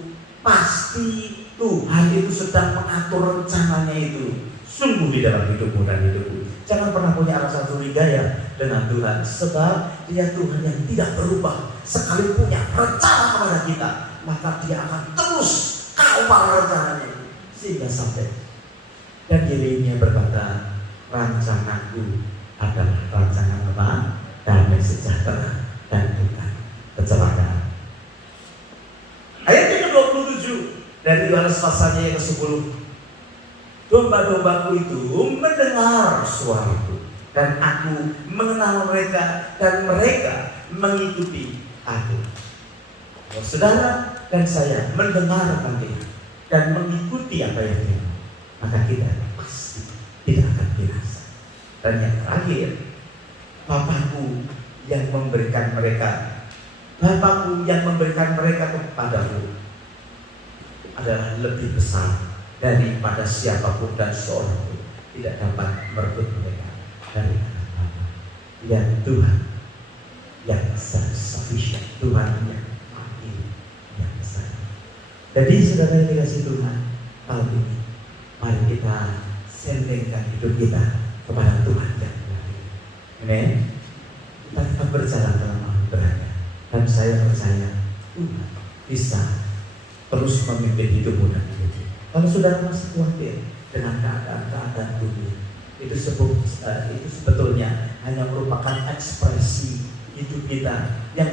pasti Tuhan itu sedang mengatur rencananya itu sungguh di dalam hidupmu dan hidupku. Jangan pernah punya rasa curiga ya dengan Tuhan, sebab dia Tuhan yang tidak berubah. Sekali punya rencana kepada kita, maka dia akan terus kawal rencananya sehingga sampai. Dan Yeremia berkata, rancanganku adalah rancangan apa? Damai sejahtera dan bukan kecelakaan. Ayat yang ke-27 dari Yohanes pasalnya yang ke-10. Domba-dombaku itu mendengar suaraku dan aku mengenal mereka dan mereka mengikuti aku. Kalau saudara dan saya mendengarkan dia dan mengikuti apa yang dia, maka kita pasti tidak akan binasa. Dan yang terakhir, Bapakku yang memberikan mereka, Bapakku yang memberikan mereka kepadaku adalah lebih besar daripada siapapun dan seorang pun tidak dapat merebut mereka dari tangan Bapa. Ya Tuhan yang sufficient, Tuhan yang adil, yang besar. Jadi saudara yang dikasih Tuhan, tahun ini mari kita sendengkan hidup kita kepada Tuhan yang adil. Amin. Kita tetap berjalan dalam anugerah-Nya, dan saya percaya Tuhan bisa terus memimpin hidupmu dan hidupmu. Kalau saudara masih khawatir dengan keadaan dunia, itu sebetulnya hanya merupakan ekspresi hidup kita yang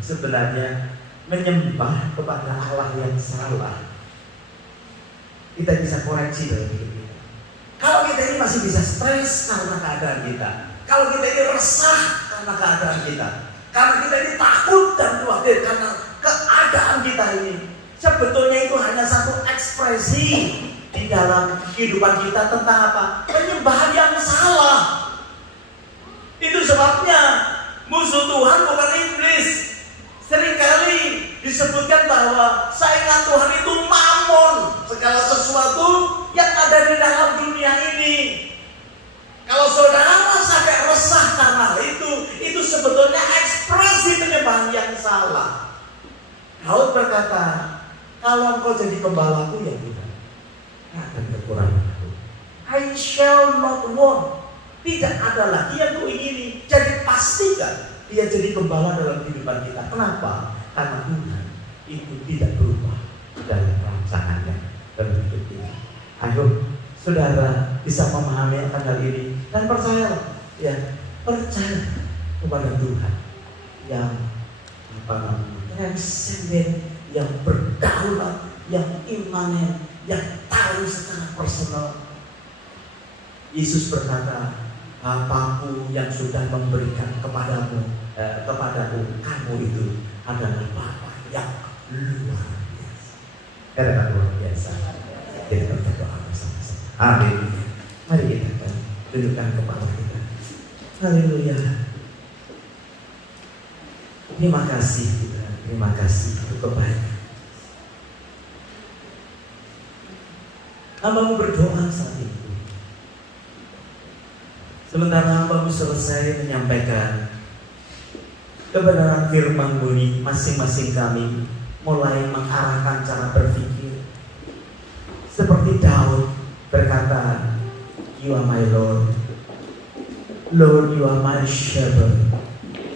sebenarnya menyembah kepada Allah yang salah, kita bisa koreksi dalam hidup kita. Kalau kita ini masih bisa stres karena keadaan kita, kalau kita ini resah karena keadaan kita, karena kita ini takut dan khawatir karena keadaan kita ini, sebetulnya itu hanya satu ekspresi di dalam kehidupan kita tentang apa? Penyembahan yang salah. Itu sebabnya musuh Tuhan bukan iblis. Seringkali disebutkan bahwa saingan Tuhan itu mamon, segala sesuatu yang ada di dalam dunia ini. Kalau saudara sampai resah karena itu sebetulnya ekspresi penyembahan yang salah. Daud berkata, kalau engkau jadi gembalaku ya Tuhan, akan kekurangan aku. I shall not want. Tidak ada lagi yang kuingini. Jadi pastikan dia jadi gembala dalam kehidupan kita. Kenapa? Karena Tuhan itu tidak berubah dalam rancangannya dalam hidup kita. Ayo saudara bisa memahami akan hal ini dan percayalah, ya, percaya kepada Tuhan yang transenden, yang berdaulat, yang imanen, yang tahu secara personal. Yesus berkata, Bapakku yang sudah memberikan kepadaku, kamu itu adalah Bapa yang luar biasa. Karena luar biasa. Kita berdoa bersama-sama. Amin. Mari kita dudukkan kepala kita. Haleluya. Terima kasih Tuhan. Terima kasih untuk kebaikan. Hambamu berdoa saat itu. Sementara hambamu selesai menyampaikan kebenaran firman-Mu ini, masing-masing kami mulai mengarahkan cara berpikir. Seperti Daud berkata, You are my Lord, Lord you are my shepherd.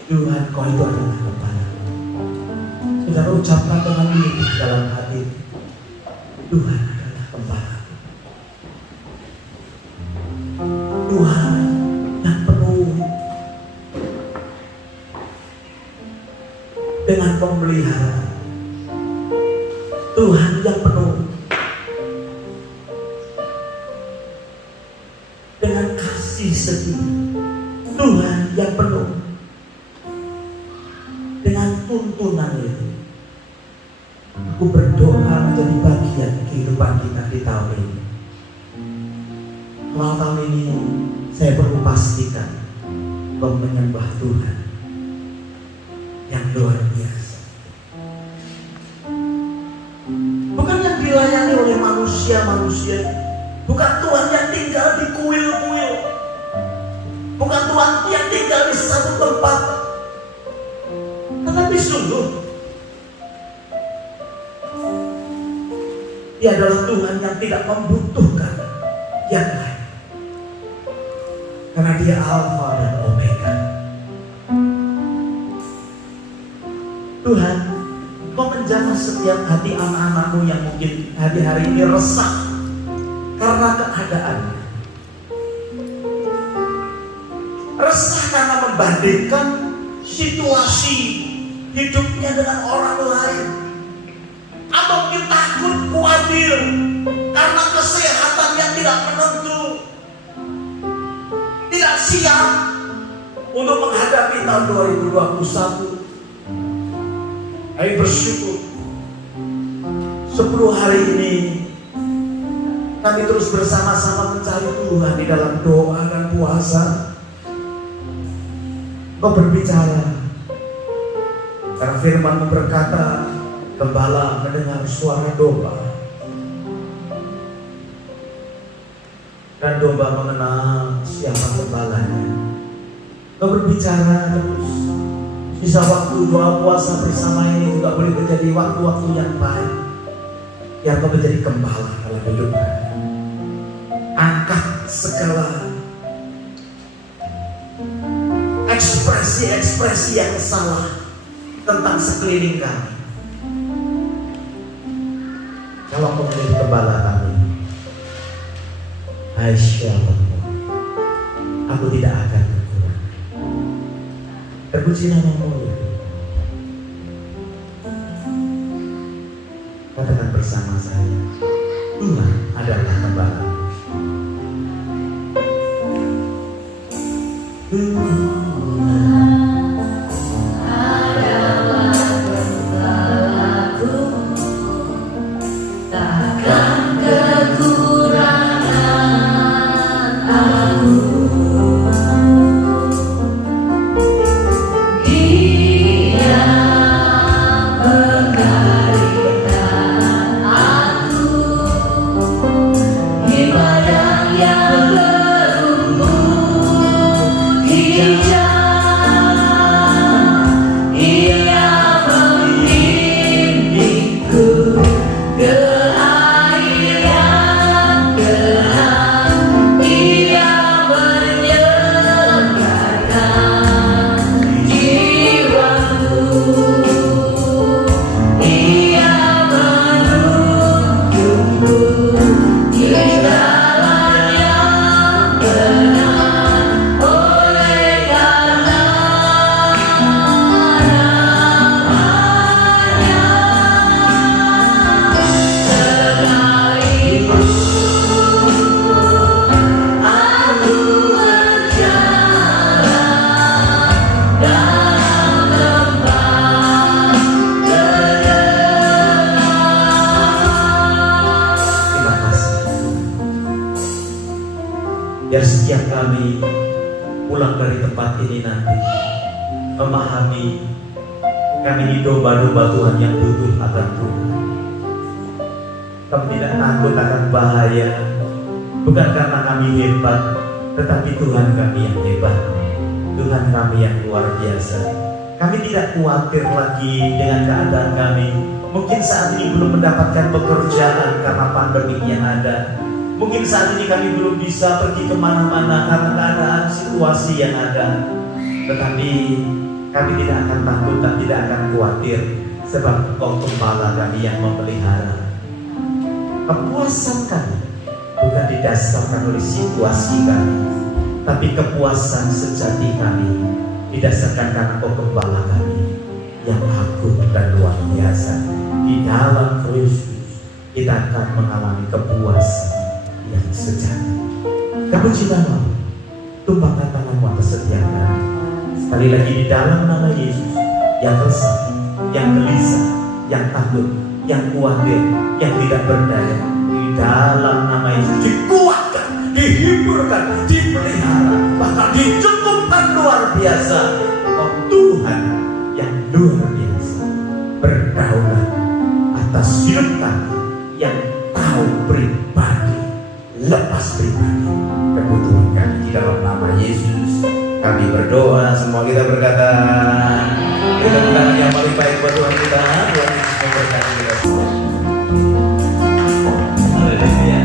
Tuhan kau itu adalah gembalaku. Saudara ucapkan dengan ini dalam hati, Tuhan adalah gembalaku. Tuhan yang penuh dengan pemeliharaan, Tuhan yang penuh dengan kasih setia, Tuhan yang penuh dengan tuntunan itu. Aku berdoa menjadi bagian kehidupan kita di tahun ini. Kalau tahun ini saya perlu pastikan bahwa menyembah Tuhan yang luar biasa, bukan yang dilayani oleh manusia-manusia, bukan Tuhan yang tinggal di kuil-kuil, bukan Tuhan yang tinggal di satu tempat, tetapi sungguh Dia adalah Tuhan yang tidak membutuhkan yang lain, karena Dia Alfa dan Omega. Tuhan, Kau menjamah setiap hati anak-anak-Mu yang mungkin hari-hari ini resah karena keadaannya, resah karena membandingkan situasi hidupnya dengan orang lain, atau mungkin takut, khawatir karena kesehatan yang tidak menentu, tidak siap untuk menghadapi tahun 2021. Ayo bersyukur 10 hari ini kami terus bersama-sama mencari Tuhan di dalam doa dan puasa. Kau berbicara, karena firman-Mu berkata, gembala mendengar suara domba dan domba mengenal siapa gembalanya. Kau berbicara terus. Sisa waktu doa puasa bersama ini juga boleh menjadi waktu-waktu yang baik, yang kau menjadi gembala dalam hidup kami. Angkat segala ekspresi-ekspresi yang salah tentang sekeliling kami. Kalau kau menjadi gembala kami, aku tidak akan berkurang. Terpuji nama-Mu. bersama saya. Tuhan adalah gembala. Biar setiap kami pulang dari tempat ini nanti memahami kami ini domba-domba Tuhan yang butuh akan Tuhan. Kami tidak takut akan bahaya, bukan karena kami hebat, tetapi Tuhan kami yang hebat. Tuhan kami yang luar biasa. Kami tidak khawatir lagi dengan keadaan kami. Mungkin saat ini belum mendapatkan pekerjaan karena pandemi yang ada. Mungkin saat ini kami belum bisa pergi kemana-mana karena keadaan situasi yang ada. Tetapi kami tidak akan takut dan tidak akan khawatir, sebab Engkau Gembala kami yang memelihara. Kepuasan kami bukan didasarkan oleh situasi kami, tapi kepuasan sejati kami didasarkan karena Engkau Gembala kami yang agung dan luar biasa. Di dalam Kristus kita akan mengalami kepuasan yang sejati. Terpuji namamu, tumpahkan tanganmu atas setiap kami. Sekali lagi di dalam nama Yesus, yang resah, yang gelisah, yang takut, yang khawatir, yang tidak berdaya, di dalam nama Yesus dikuatkan, dihiburkan, dipelihara, bahkan dicukupkan luar biasa. Oh Tuhan yang luar biasa berdaulat atas hidup kami yang tahu pribadi, lepas pribadi kebutuhan kami. Di dalam nama Yesus kami berdoa. Semua kita berkata, mudah-mudahan yang paling baik buat Tuhan kita. Tuhan Yesus memberkati kita semua. Haleluya.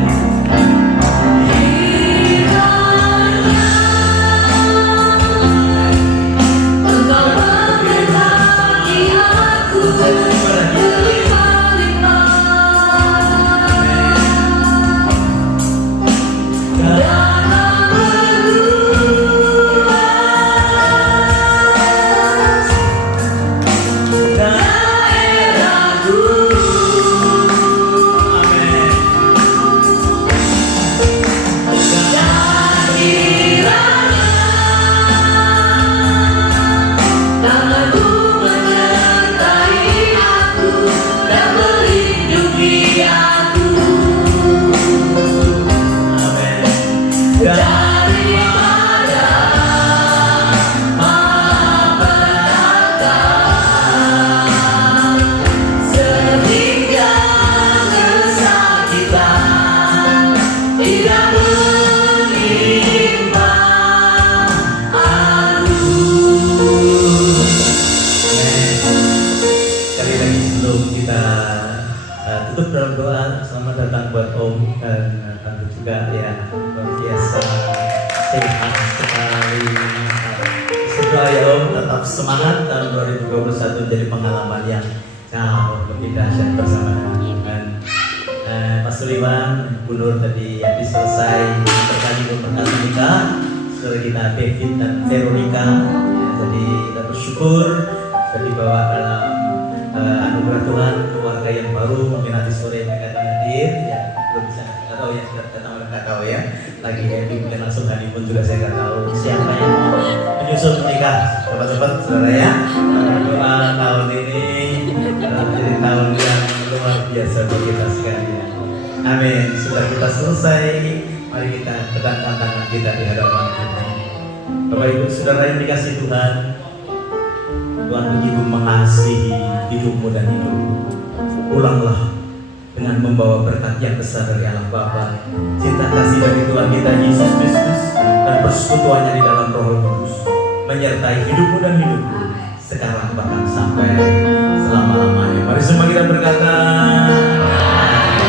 Semangat tahun 2021 menjadi pengalaman yang jauh lebih dahsyat bersama dengan Pastor Iwan, Bu Nur tadi yang selesai berkali berkali kita, saudara kita David dan Veronica. Jadi kita bersyukur dan dibawa dalam anugerah Tuhan, keluarga yang baru, mungkin nanti sore mereka akan hadir, ya belum bisa tahu ya, sudah datang mereka tahu ya. Lagi happy mungkin langsung hadir pun juga saya nggak tahu siapa yang mau menyusul menikah, cepat-cepat saudara ya. Doa tahun ini jadi tahun yang luar biasa bagi kita sekalian. Amin. Sudah kita selesai, mari kita tegakkan tangan kita di hadapan Tuhan. Bapak Ibu Saudara yang dikasihi Tuhan, Tuhan begitu mengasihi hidupmu dan hidupku. Pulanglah dengan membawa berkat yang besar dari Allah Bapa, cinta kasih dari Tuhan kita Yesus Kristus, dan persekutuannya di dalam Roh Kudus menyertai hidupmu dan hidupku sekarang bahkan sampai selama-lamanya. Mari semua kita berkata,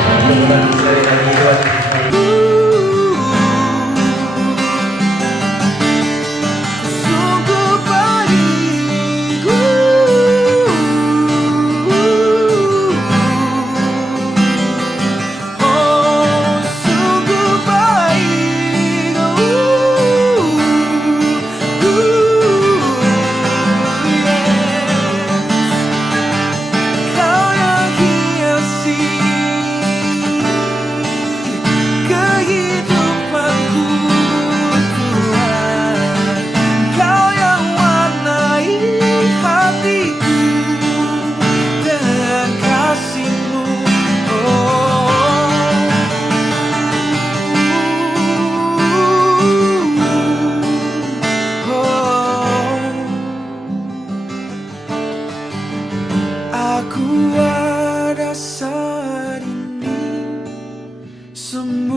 mudah-mudahan sekali lagi Tuhan. Aku ada saat ini semua